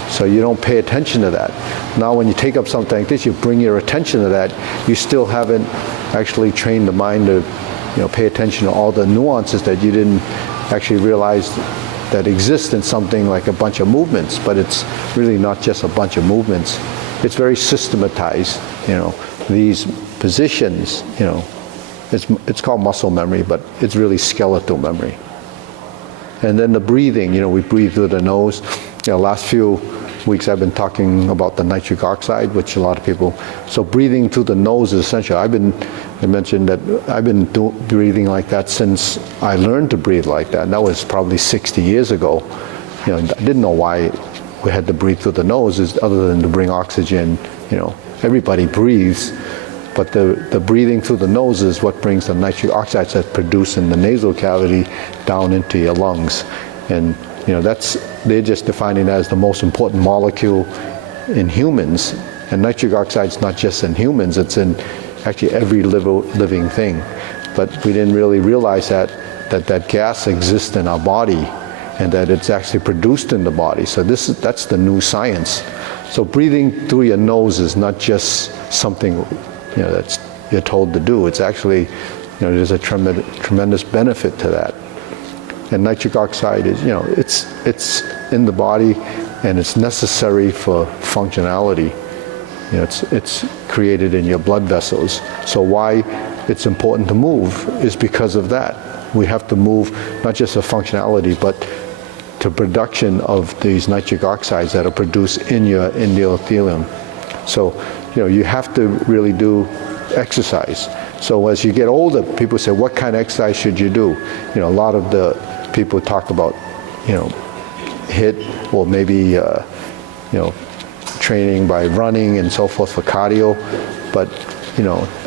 So you don't pay attention to that. Now when you take up something like this, you bring your attention to that, you still haven't actually trained the mind to pay attention to all the nuances that you didn't actually realize that exist in something like a bunch of movements, but it's really not just a bunch of movements. It's very systematized, these positions, it's called muscle memory, but it's really skeletal memory. And then the breathing, we breathe through the nose. Last few weeks I've been talking about the nitric oxide, which a lot of people, so breathing through the nose is essential. I mentioned that I've been breathing like that since I learned to breathe like that. And that was probably 60 years ago. I didn't know why we had to breathe through the nose, other than to bring oxygen. Everybody breathes, but the breathing through the nose is what brings the nitric oxides that's produced in the nasal cavity down into your lungs. And they're just defining it as the most important molecule in humans. And nitric oxide's not just in humans, it's in actually every living thing. But we didn't really realize that gas exists in our body and that it's actually produced in the body. So that's the new science. So breathing through your nose is not just something that's you're told to do. It's actually, there's a tremendous benefit to that. And nitric oxide is, it's in the body and it's necessary for functionality. It's created in your blood vessels. So why it's important to move is because of that. We have to move not just for functionality, but to production of these nitric oxides that are produced in your endothelium. So, you have to really do exercise. So as you get older, people say, what kind of exercise should you do? A lot of the people talk about, HIIT or maybe, training by running and so forth for cardio. But,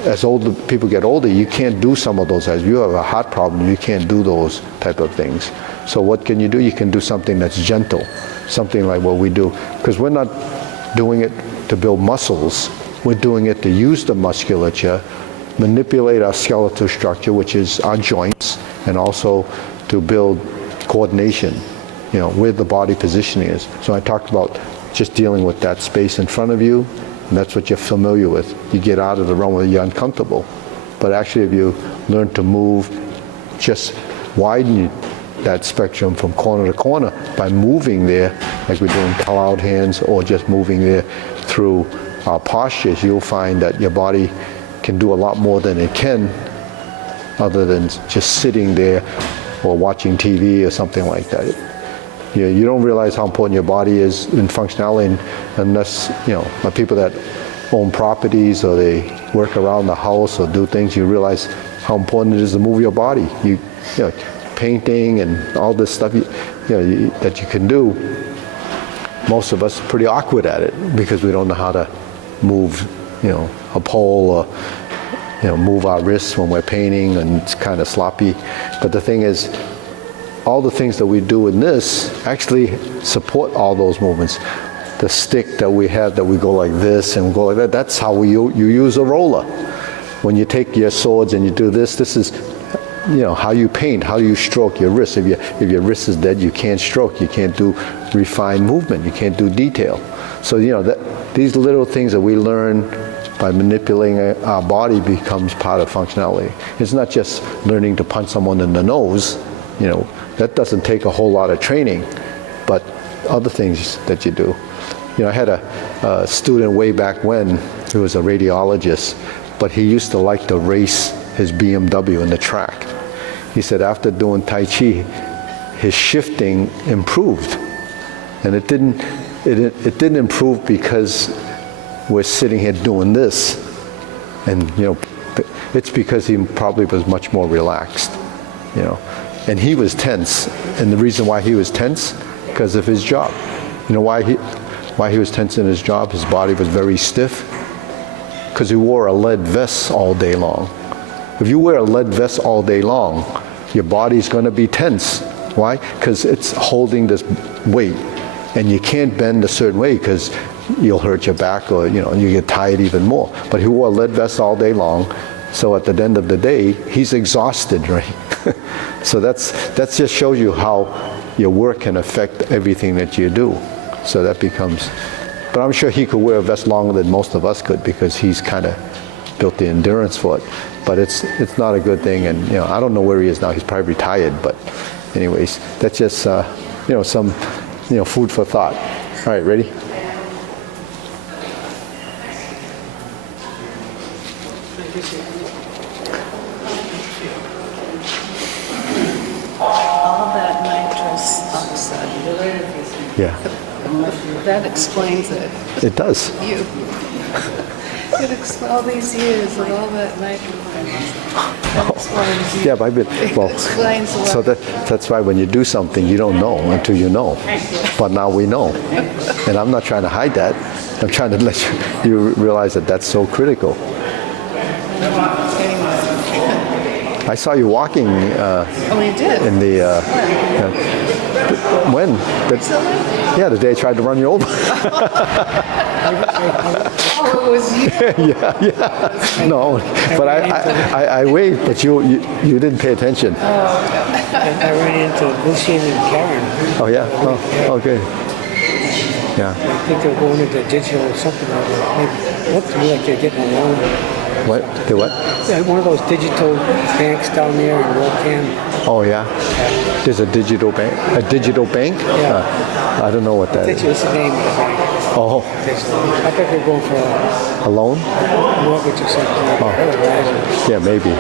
as older people get older, you can't do some of those. As you have a heart problem, you can't do those type of things. So what can you do? You can do something that's gentle, something like what we do. Because we're not doing it to build muscles. We're doing it to use the musculature, manipulate our skeletal structure, which is our joints, and also to build coordination, where the body positioning is. So I talked about just dealing with that space in front of you, and that's what you're familiar with. You get out of the realm where you're uncomfortable. But actually, if you learn to move, just widen that spectrum from corner to corner by moving there, like we're doing cloud hands, or just moving there through our postures, you'll find that your body can do a lot more than it can, other than just sitting there or watching TV or something like that. You don't realize how important your body is in functionality unless, the people that own properties or they work around the house or do things, you realize how important it is to move your body. Painting and all this stuff that you can do, most of us are pretty awkward at it because we don't know how to move, a pole or, move our wrists when we're painting, and it's kind of sloppy. But the thing is, all the things that we do in this actually support all those movements. The stick that we have that we go like this and go like that, that's how you use a roller. When you take your swords and you do this is, how you paint, how you stroke your wrist. If your wrist is dead, you can't stroke, you can't do refined movement, you can't do detail. So, these little things that we learn by manipulating our body becomes part of functionality. It's not just learning to punch someone in the nose. that doesn't take a whole lot of training, but other things that you do. I had a student way back when who was a radiologist, but he used to like to race his BMW in the track. He said after doing Tai Chi, his shifting improved. And it didn't improve because we're sitting here doing this. And, it's because he probably was much more relaxed, And he was tense. And the reason why he was tense, because of his job. Why he was tense in his job? His body was very stiff. Because he wore a lead vest all day long. If you wear a lead vest all day long, your body's going to be tense. Why? Because it's holding this weight. And you can't bend a certain way because you'll hurt your back or, you get tired even more. But he wore a lead vest all day long. So at the end of the day, he's exhausted, right? So that just shows you how your work can affect everything that you do. So that becomes, but I'm sure he could wear a vest longer than most of us could because he's kind of built the endurance for it. But it's not a good thing, and I don't know where he is now. He's probably retired, but anyways, that's just some food for thought. All right, ready? All that nitrous oxide. Yeah. That explains it. It does. You. All these years of all that nitrogen. That explains you. Yeah, but It explains a lot. so that's why when you do something, you don't know until you know. But now we know. And I'm not trying to hide that. I'm trying to let you realize that that's so critical. I saw you walking Oh, you did? in the... when? Yeah, the day I tried to run you over. Oh, it was you. Yeah. No, but I waved, but you didn't pay attention. I ran into Lucien and Karen. Oh, yeah? Oh, okay. Yeah. I think they're going into digital something like that. Maybe looked to me like they're getting a loan. What? The what? Yeah, one of those digital banks down there in Rokan. Oh, yeah? There's a digital bank? A digital bank? Yeah. I don't know what that is. What's the name of the bank? Oh, I think they're going for a loan? a mortgage or something. I would imagine. Yeah, maybe.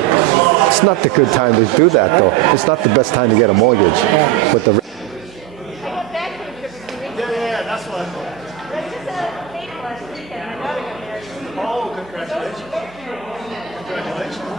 It's not the good time to do that, though. It's not the best time to get a mortgage. Yeah. With the That's what I thought. Oh, congratulations. Congratulations.